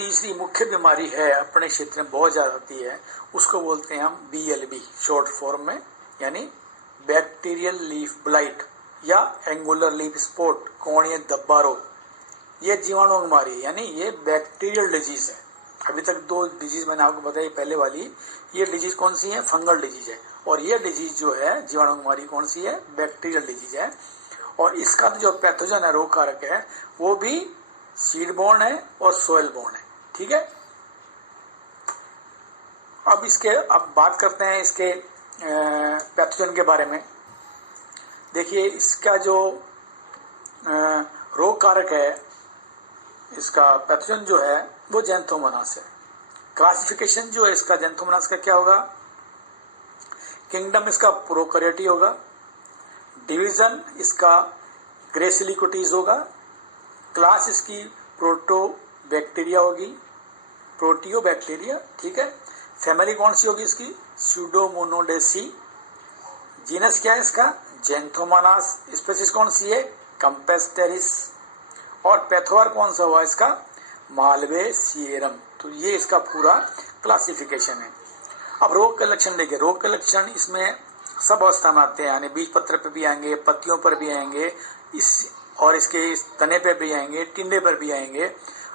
तीसरी मुख्य बीमारी है अपने क्षेत्र में बहुत ज़्यादा आती है, उसको बोलते हैं हम BLB शॉर्ट फॉर्म में, यानी बैक्टीरियल लीफ ब्लाइट या एंगुलर लीफ स्पॉट, कोणीय धब्बा रोग। ये जीवाणु बीमारी है, यानी ये बैक्टीरियल डिजीज है। अभी तक दो डिजीज मैंने आपको बताई, पहले वाली ये डिजीज कौन सी है, फंगल डिजीज है, और ये डिजीज जो है जीवाणु बीमारी कौन सी है, बैक्टीरियल डिजीज है। और इसका जो पैथोजन है, रोग कारक है, वो भी सीड बोर्न है और सोयल बोर्न है। ठीक है, अब बात करते हैं इसके पैथोजन के बारे में। देखिए, इसका जो रोग कारक है, इसका पैथोजन जो है वो ज़ैंथोमोनास है। क्लासिफिकेशन जो है इसका ज़ैंथोमोनास का क्या होगा, किंगडम इसका प्रोकैरियोटी होगा, डिवीजन इसका ग्रेसिलिकोटीज होगा, क्लास इसकी प्रोटोबैक्टीरिया होगी, प्रोटियोबैक्टीरिया। ठीक है, फैमिली कौन सी होगी इसकी, स्यूडोमोनाडेसी। जीनस क्या है इसका, ज़ैंथोमोनास। स्पीशीज कौन सी है, कंपेस्टेरिस। और पैथोवार कौन सा हुआ इसका, मालवेसियरम। तो ये इसका पूरा क्लासिफिकेशन है। अब रोग के लक्षण देखिए, रोग के लक्षण इसमें सब अवस्था में आते हैं, यानी बीज पत्र पर भी आएंगे, पत्तियों पर भी आएंगे, इसके तने पर भी आएंगे, टिंडे पर भी आएंगे।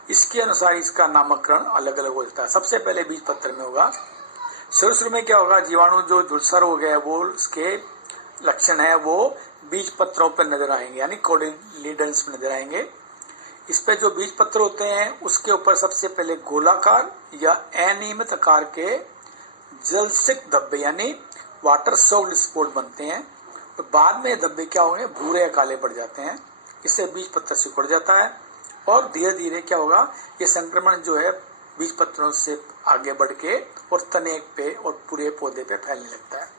इसके अनुसार इसका नामकरण अलग अलग होता है। सबसे पहले बीज पत्र में होगा। शुरू में क्या होगा, जीवाणु जो झुलसा रोग है वो उसके लक्षण है वो बीज पत्रों पर नजर आएंगे, यानी कोटिलीडन्स में नजर आएंगे। इस पे जो बीज पत्र होते हैं उसके ऊपर सबसे पहले गोलाकार या अनियमित आकार के जलसिक्त धब्बे यानी वाटर सोक्ड स्पॉट बनते हैं। तो बाद में धब्बे क्या होंगे, भूरे या काले पड़ जाते हैं। इससे बीज पत्र सिकुड़ जाता है और धीरे धीरे क्या होगा, ये संक्रमण जो है बीज पत्रों से आगे बढ़ के और तने पे और पूरे पौधे पे फैलने लगता है।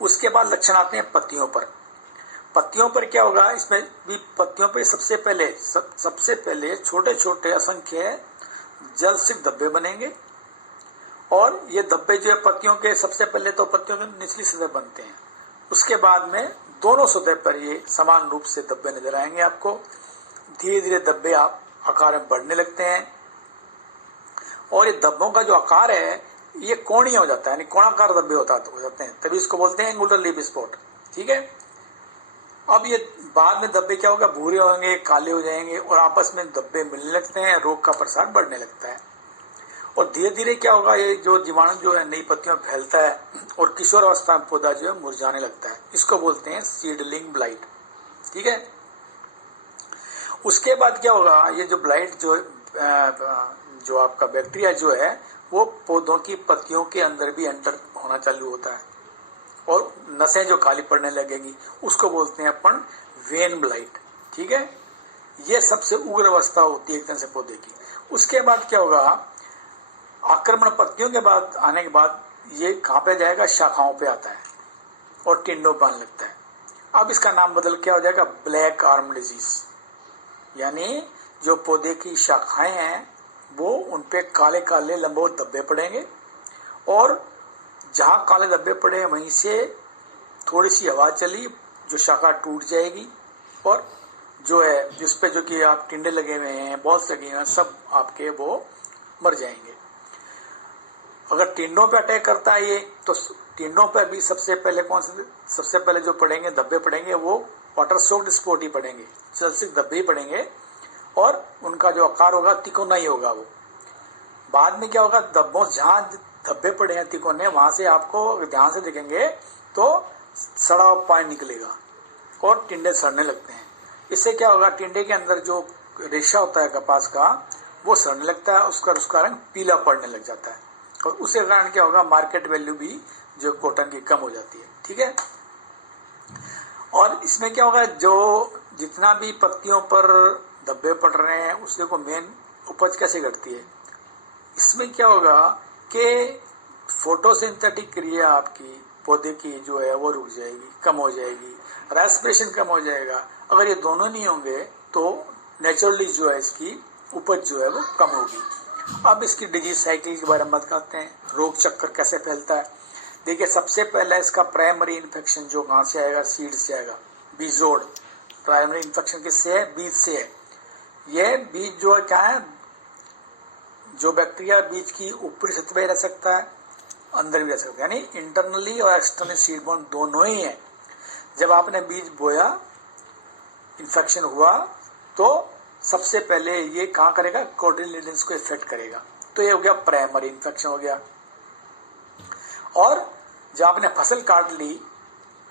उसके बाद लक्षण आते हैं पत्तियों पर। पत्तियों पर क्या होगा, इसमें भी पत्तियों पर सबसे पहले छोटे छोटे असंख्य जलसिक्त धब्बे बनेंगे। और ये धब्बे जो है पत्तियों के, सबसे पहले तो पत्तियों की निचली सतह बनते हैं, उसके बाद में दोनों सतह पर ये समान रूप से धब्बे नजर आएंगे आपको। धीरे धीरे धब्बे आप आकार में बढ़ने लगते हैं और ये धब्बों का जो आकार है ये कोणीय हो जाता है, यानी कोणाकार धब्बे हो जाते हैं, तभी इसको बोलते हैं एंगुलर लीफ स्पॉट। ठीक है, अब ये बाद में धब्बे क्या होगा, भूरे होंगे, काले हो जाएंगे और आपस में धब्बे मिलने लगते हैं, रोग का प्रसार बढ़ने लगता है। और धीरे धीरे क्या होगा, ये जो जीवाणु जो है नई पत्तियों में फैलता है और किशोर अवस्था में पौधा जो है मुरझाने लगता है। इसको बोलते हैं सीडलिंग ब्लाइट। ठीक है, उसके बाद क्या होगा, ये जो ब्लाइट जो आपका बैक्टीरिया जो है वो पौधों की पत्तियों के अंदर भी एंटर होना चालू होता है और नसें जो काली पड़ने लगेगी उसको बोलते हैं अपन वेन ब्लाइट। ठीक है, ये सबसे उग्र अवस्था होती है एक तरह से पौधे की। उसके बाद क्या होगा, आक्रमण पत्तियों के बाद आने के बाद ये कहाँ पे जाएगा, शाखाओं पे आता है और टिंडों पर आने लगता है। अब इसका नाम बदल क्या हो जाएगा, ब्लैक आर्म डिजीज, यानी जो पौधे की शाखाएं हैं वो उनपे काले काले लंबवत धब्बे पड़ेंगे और जहां काले धब्बे पड़े वहीं से थोड़ी सी हवा चली जो शाखा टूट जाएगी और जो है जिस पे जो कि आप टिंडे लगे हुए हैं, बॉल्स लगे हुए हैं, सब आपके वो मर जाएंगे। अगर टिंडों पे अटैक करता है ये, तो टिंडों पे भी सबसे पहले जो पड़ेंगे धब्बे पड़ेंगे वो वाटर सोक्ड स्पॉट ही पड़ेंगे, जलसिक्त धब्बे ही पड़ेंगे और उनका जो आकार होगा तिकोना ही होगा। वो बाद में क्या होगा, धब्बों जहां धब्बे पड़े हैं तिकोने, वहां से आपको ध्यान से देखेंगे तो सड़ा हुआ पानी निकलेगा और टिंडे सड़ने लगते हैं। इससे क्या होगा, टिंडे के अंदर जो रेशा होता है कपास का वो सड़ने लगता है, उसका रंग पीला पड़ने लग जाता है और उसके कारण क्या होगा, मार्केट वैल्यू भी जो कॉटन की कम हो जाती है। ठीक है, और इसमें क्या होगा, जो जितना भी पत्तियों पर धब्बे पड़ रहे हैं उसके को मेन उपज कैसे घटती है, इसमें क्या होगा कि फोटोसिंथेटिक क्रिया आपकी पौधे की जो है वो रुक जाएगी, कम हो जाएगी, रेस्पिरेशन कम हो जाएगा। अगर ये दोनों नहीं होंगे तो नेचुरली जो है इसकी उपज जो है वो कम होगी। अब इसकी डिजीज साइकिल के बारे में बात करते हैं, रोग चक्कर कैसे फैलता है। देखिए, सबसे पहले इसका प्राइमरी इन्फेक्शन जो कहाँ से आएगा, सीड से आएगा, बीज रोड। प्राइमरी इन्फेक्शन किससे है, बीज से है। यह बीज जो है क्या है, जो बैक्टीरिया बीज की ऊपरी सतह पे रह सकता है, अंदर भी रह सकता है, यानी इंटरनली और एक्सटर्नली सीड बॉन्ड दोनों ही है। जब आपने बीज बोया, इन्फेक्शन हुआ, तो सबसे पहले ये कहाँ करेगा, कोटिलिडन्स को इफेक्ट करेगा। तो ये हो गया प्राइमरी इन्फेक्शन हो गया। और जब आपने फसल काट ली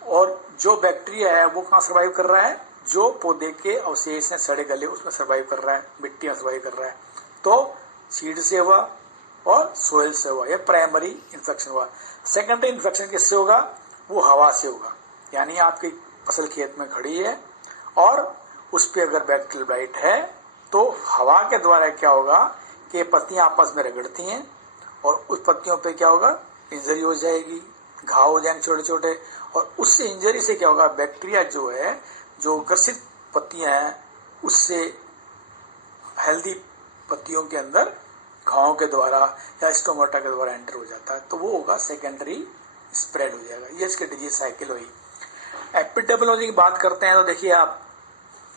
और जो बैक्टीरिया है वो कहाँ सर्वाइव कर रहा है, जो पौधे के अवशेष हैं सड़े गले उसमें सर्वाइव कर रहा है, मिट्टी में सर्वाइव कर रहा है। तो सीड से हुआ और सोइल से हुआ, यह प्राइमरी इन्फेक्शन हुआ। सेकेंडरी इन्फेक्शन किससे होगा, वो हवा से होगा। यानी आपकी फसल खेत में खड़ी है और उस पर अगर बैक्टीरियल ब्लाइट है तो हवा के द्वारा क्या होगा कि पत्तियां आपस में रगड़ती हैं और उस पत्तियों पे क्या होगा, इंजरी हो जाएगी, घाव हो जाएंगे छोटे छोटे। और उस इंजरी से क्या होगा, बैक्टीरिया जो है, जो ग्रसित पत्तियां हैं, उससे हेल्दी पत्तियों के अंदर घावों के द्वारा या स्टोमाटा के द्वारा एंटर हो जाता है। तो वो होगा सेकेंडरी स्प्रेड हो जाएगा। ये इसकी डिजीज साइकिल हुई। एपिडेमियोलॉजी की बात करते हैं तो देखिए आप,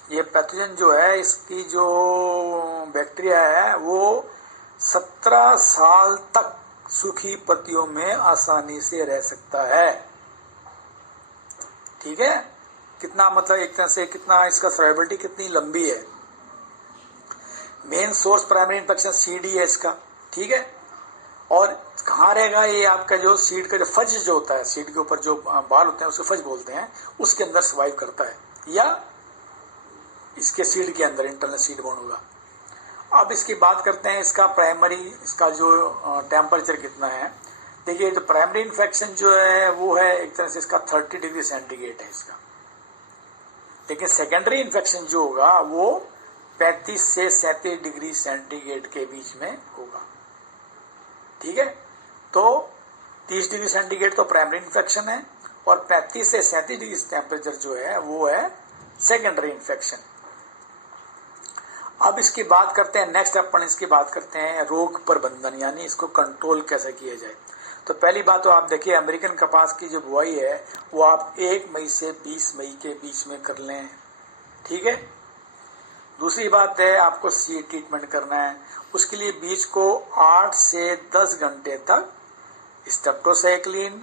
ये पैथोजन जो है, इसकी जो बैक्टीरिया है वो 17 साल तक सूखी पत्तियों में आसानी से रह सकता है। ठीक है, कितना मतलब एक तरह से कितना इसका सर्वाइवबिलिटी कितनी लंबी है। Main source primary infection seed ही है इसका। ठीक है, और कहाँ रहेगा ये, आपका जो सीड का जो फज जो होता है, सीड के ऊपर जो बाल होते हैं उसे फज बोलते हैं, उसके अंदर सर्वाइव करता है, या इसके सीड के अंदर इंटरनल सीड बॉन्ड होगा। अब इसकी बात करते हैं, इसका प्राइमरी, इसका जो टेम्परेचर कितना है। देखिए, जो प्राइमरी इन्फेक्शन जो है वो है एक तरह से इसका 30 डिग्री सेंटीग्रेड है इसका। लेकिन सेकेंडरी इन्फेक्शन जो होगा वो 35 से 37 डिग्री सेंटीग्रेड के बीच में होगा। ठीक है, तो 30 डिग्री सेंटीग्रेड तो प्राइमरी इन्फेक्शन है और 35 से 37 डिग्री टेम्परेचर जो है वो है सेकेंडरी इन्फेक्शन। अब इसकी बात करते हैं, नेक्स्ट अपन इसकी बात करते हैं रोग प्रबंधन, यानी इसको कंट्रोल कैसे किया जाए। तो पहली बात तो आप देखिए, अमेरिकन कपास की जो बुआई है वो आप 1 मई से 20 मई के बीच में कर लें। ठीक है, दूसरी बात है आपको सीड ट्रीटमेंट करना है। उसके लिए बीज को 8 से 10 घंटे तक स्टेप्टोसाइक्लिन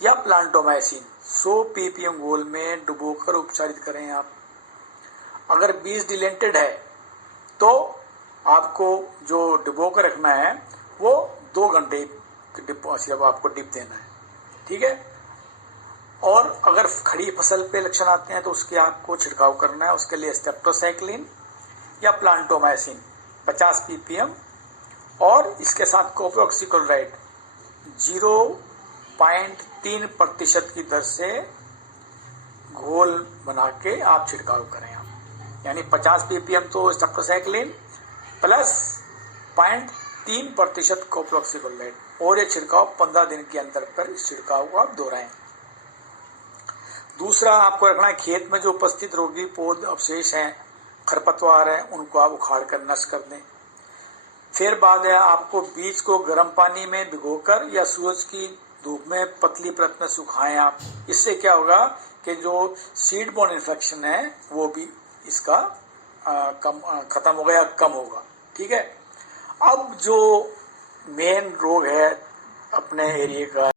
या प्लांटोमाइसिन 100 ppm घोल में डुबोकर उपचारित करें आप। अगर बीज डिलेंटेड है तो आपको जो डुबोकर रखना है वो 2 घंटे सिर्फ आपको डिप देना है। ठीक है, और अगर खड़ी फसल पे लक्षण आते हैं तो उसके आपको छिड़काव करना है। उसके लिए स्टेप्टोसाइक्लिन या प्लांटोमाइसिन 50 ppm और इसके साथ कॉपरऑक्सीक्लोराइड 0.3% की दर से घोल बना के आप छिड़काव करें आप। यानी 50 ppm तो स्टेप्टोसाइक्लिन प्लस 0.3% कॉपरऑक्सीक्लोराइड, और ये छिड़काव 15 दिन के अंदर पर इस छिड़काव को आप दोहराएं। दूसरा आपको रखना है, खेत में जो उपस्थित रोगी पौध अवशेष हैं, खरपतवार हैं, उनको आप उखाड़ कर नष्ट कर दें। फिर बाद है आपको बीज को गर्म पानी में भिगोकर या सूरज की धूप में पतली परत में सुखाएं आप। इससे क्या होगा कि जो सीड बॉर्न इन्फेक्शन है वो भी इसका खत्म होगा या कम होगा। ठीक है, अब जो मेन रोग है अपने एरिया का